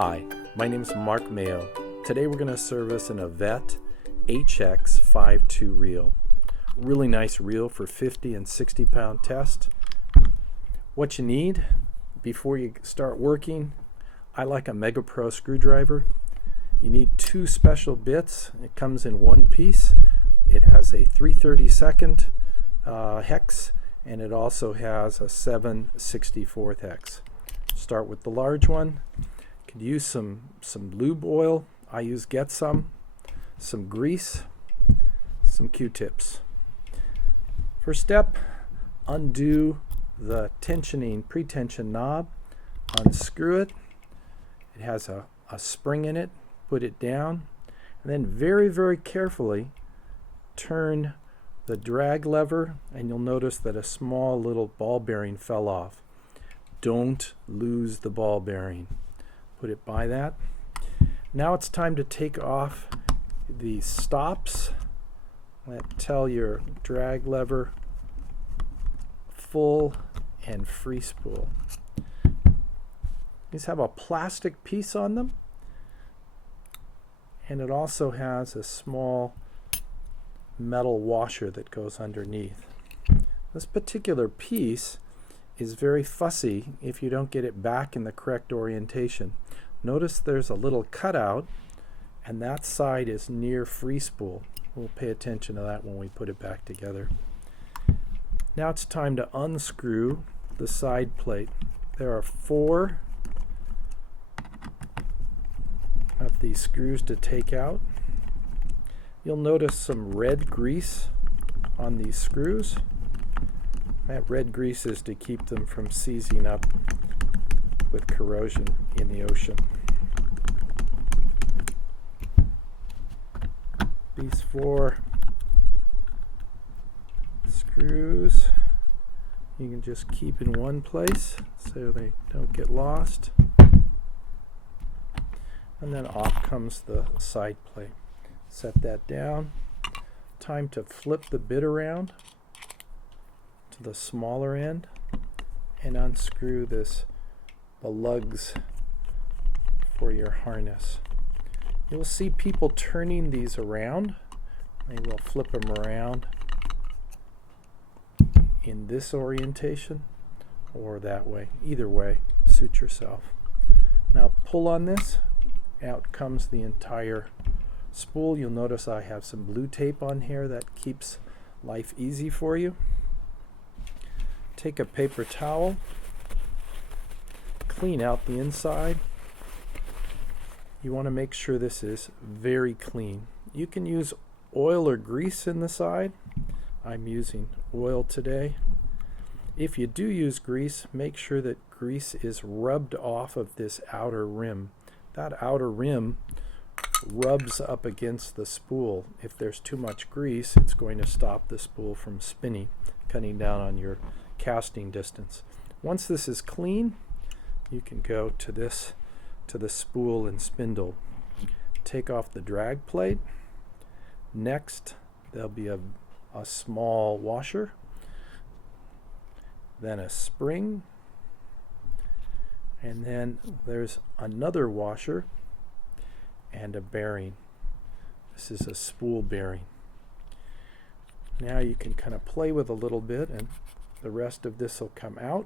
Hi, my name is Mark Mayo. Today we're going to service an Avet HX 5.2 reel. Really nice reel for 50 and 60 pound test. What you need before you start working, I like a Mega Pro screwdriver. You need two special bits. It comes in one piece. It has a 3/32 hex and it also has a 7/64 hex. Start with the large one. Could use some lube oil. I use Get some grease, some Q-tips. First step, undo the pre-tension knob, unscrew it. It has a spring in it, put it down, and then very, very carefully turn the drag lever, and you'll notice that a small little ball bearing fell off. Don't lose the ball bearing. Put it by that. Now it's time to take off the stops. Tell your drag lever full and free spool. These have a plastic piece on them, and it also has a small metal washer that goes underneath. This particular piece is very fussy if you don't get it back in the correct orientation. Notice there's a little cutout, and that side is near free spool. We'll pay attention to that when we put it back together. Now it's time to unscrew the side plate. There are 4 of these screws to take out. You'll notice some red grease on these screws. That red grease is to keep them from seizing up with corrosion in the ocean. These 4 screws you can just keep in one place so they don't get lost. And then off comes the side plate. Set that down. Time to flip the bit around to the smaller end and unscrew the lugs for your harness. You'll see people turning these around. They will flip them around in this orientation or that way. Either way, suit yourself. Now pull on this. Out comes the entire spool. You'll notice I have some blue tape on here that keeps life easy for you. Take a paper towel, clean out the inside. You want to make sure this is very clean. You can use oil or grease in the side. I'm using oil today. If you do use grease, make sure that grease is rubbed off of this outer rim. That outer rim rubs up against the spool. If there's too much grease, it's going to stop the spool from spinning, cutting down on your casting distance. Once this is clean, you can go to the spool and spindle. Take off the drag plate. Next, there'll be a small washer, then a spring, and then there's another washer and a bearing. This is a spool bearing. Now you can kind of play with a little bit and the rest of this will come out.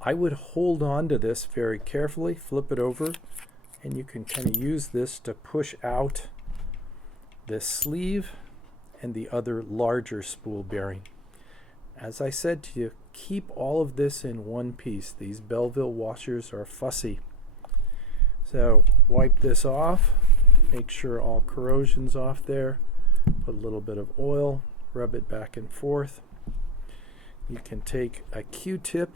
I would hold on to this very carefully, flip it over, and you can kind of use this to push out this sleeve and the other larger spool bearing. As I said to you, keep all of this in one piece. These Belleville washers are fussy. So wipe this off, make sure all corrosion's off there, put a little bit of oil, rub it back and forth. You can take a Q-tip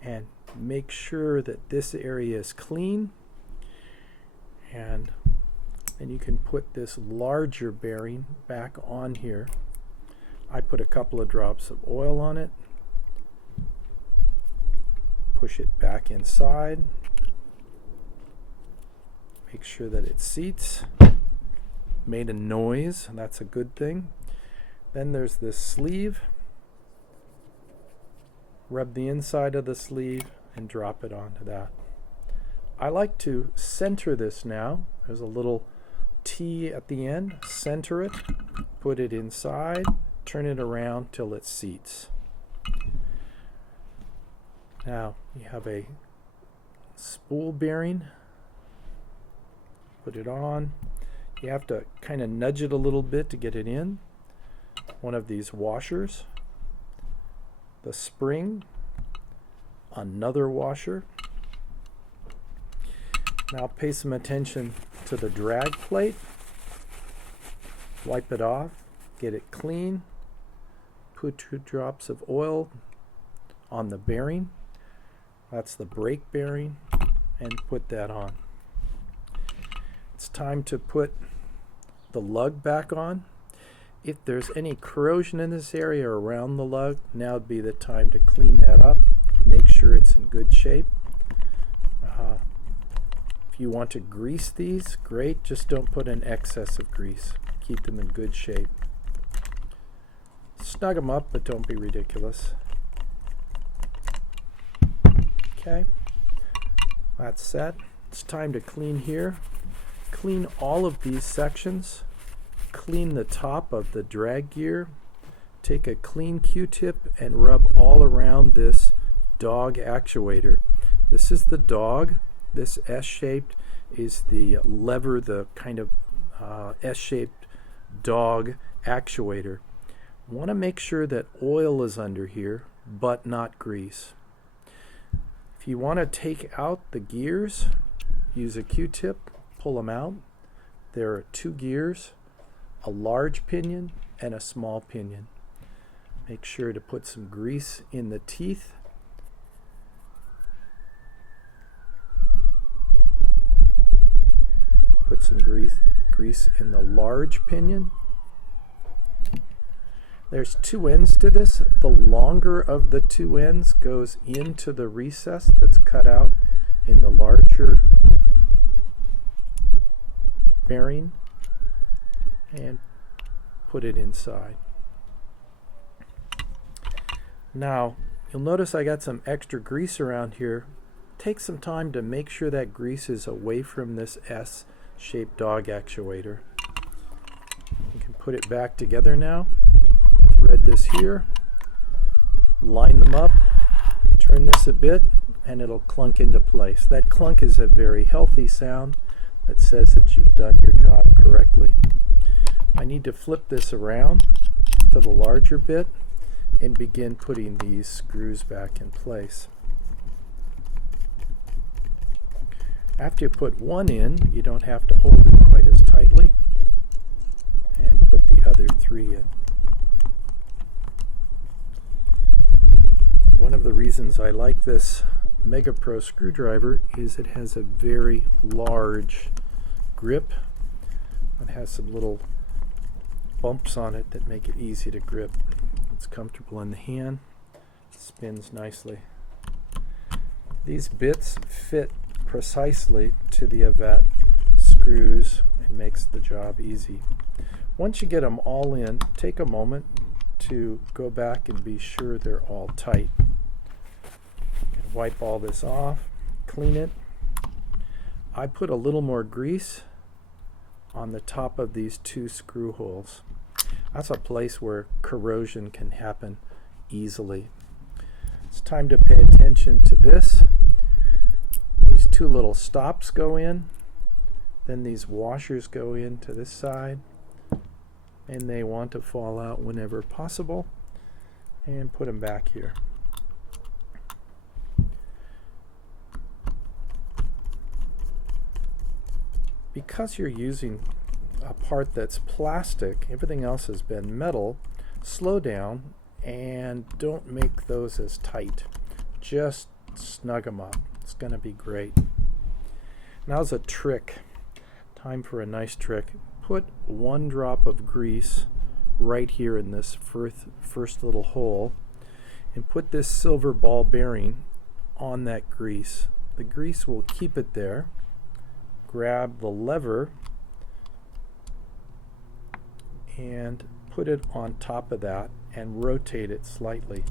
and make sure that this area is clean, and then you can put this larger bearing back on here. I put a couple of drops of oil on it, push it back inside, make sure that it seats, made a noise, and that's a good thing. Then there's this sleeve. Rub the inside of the sleeve and drop it onto that. I like to center this now. There's a little T at the end. Center it, put it inside, turn it around till it seats. Now you have a spool bearing. Put it on. You have to kind of nudge it a little bit to get it in. One of these washers. The spring. Another washer. Now pay some attention to the drag plate. Wipe it off. Get it clean. Put 2 drops of oil on the bearing. That's the brake bearing, and put that on. It's time to put the lug back on. If there's any corrosion in this area or around the lug, now would be the time to clean that up. Make sure it's in good shape. If you want to grease these, great. Just don't put in excess of grease. Keep them in good shape. Snug them up, but don't be ridiculous. Okay, that's set. It's time to clean here. Clean all of these sections. Clean the top of the drag gear. Take a clean Q-tip and rub all around this dog actuator. This is the dog. This S-shaped is the lever, the kind of S-shaped dog actuator. Want to make sure that oil is under here, but not grease. If you want to take out the gears, use a Q-tip, pull them out. There are 2 gears, a large pinion and a small pinion. Make sure to put some grease in the teeth. Put some grease in the large pinion. There's 2 ends to this. The longer of the 2 ends goes into the recess that's cut out in the larger bearing, and put it inside. Now, you'll notice I got some extra grease around here. Take some time to make sure that grease is away from this S-shaped dog actuator. You can put it back together now. Thread this here, line them up, turn this a bit, and it'll clunk into place. That clunk is a very healthy sound that says that you've done your job correctly. I need to flip this around to the larger bit and begin putting these screws back in place. After you put one in, you don't have to hold it quite as tightly, and put the other 3 in. One of the reasons I like this Mega Pro screwdriver is it has a very large grip. It has some little bumps on it that make it easy to grip. It's comfortable in the hand. It spins nicely. These bits fit precisely to the Avet screws and makes the job easy. Once you get them all in, take a moment to go back and be sure they're all tight. And wipe all this off, clean it. I put a little more grease on the top of these 2 screw holes. That's a place where corrosion can happen easily. It's time to pay attention to this. These 2 little stops go in, then these washers go in to this side, and they want to fall out whenever possible, and put them back here. Because you're using a part that's plastic, everything else has been metal, slow down and don't make those as tight. Just snug them up. It's going to be great. Now's a trick. Time for a nice trick. Put 1 drop of grease right here in this first little hole, and put this silver ball bearing on that grease. The grease will keep it there. Grab the lever and put it on top of that and rotate it slightly.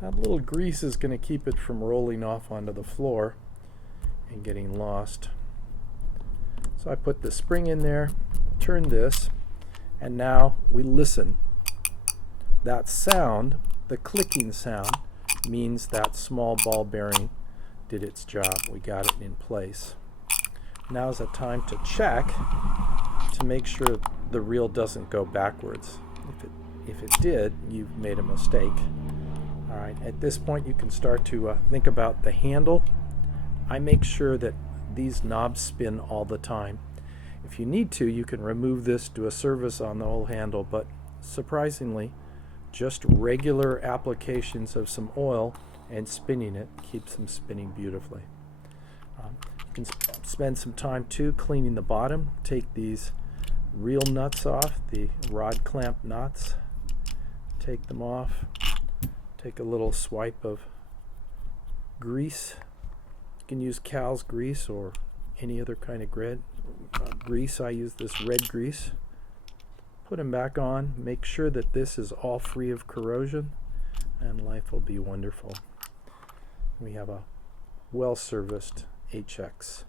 That little grease is going to keep it from rolling off onto the floor, and getting lost. So I put the spring in there, turn this, and now we listen. That sound, the clicking sound, means that small ball bearing did its job. We got it in place. Now is the time to check to make sure the reel doesn't go backwards. If it did, you've made a mistake. All right, at this point you can start to think about the handle. I make sure that these knobs spin all the time. If you need to, you can remove this, do a service on the whole handle, but surprisingly, just regular applications of some oil and spinning it keeps them spinning beautifully. You can spend some time too cleaning the bottom. Take these reel nuts off, the rod clamp nuts. Take them off. Take a little swipe of grease. You can use cow's grease or any other kind of grease. I use this red grease. Put them back on. Make sure that this is all free of corrosion, and life will be wonderful. We have a well-serviced HX.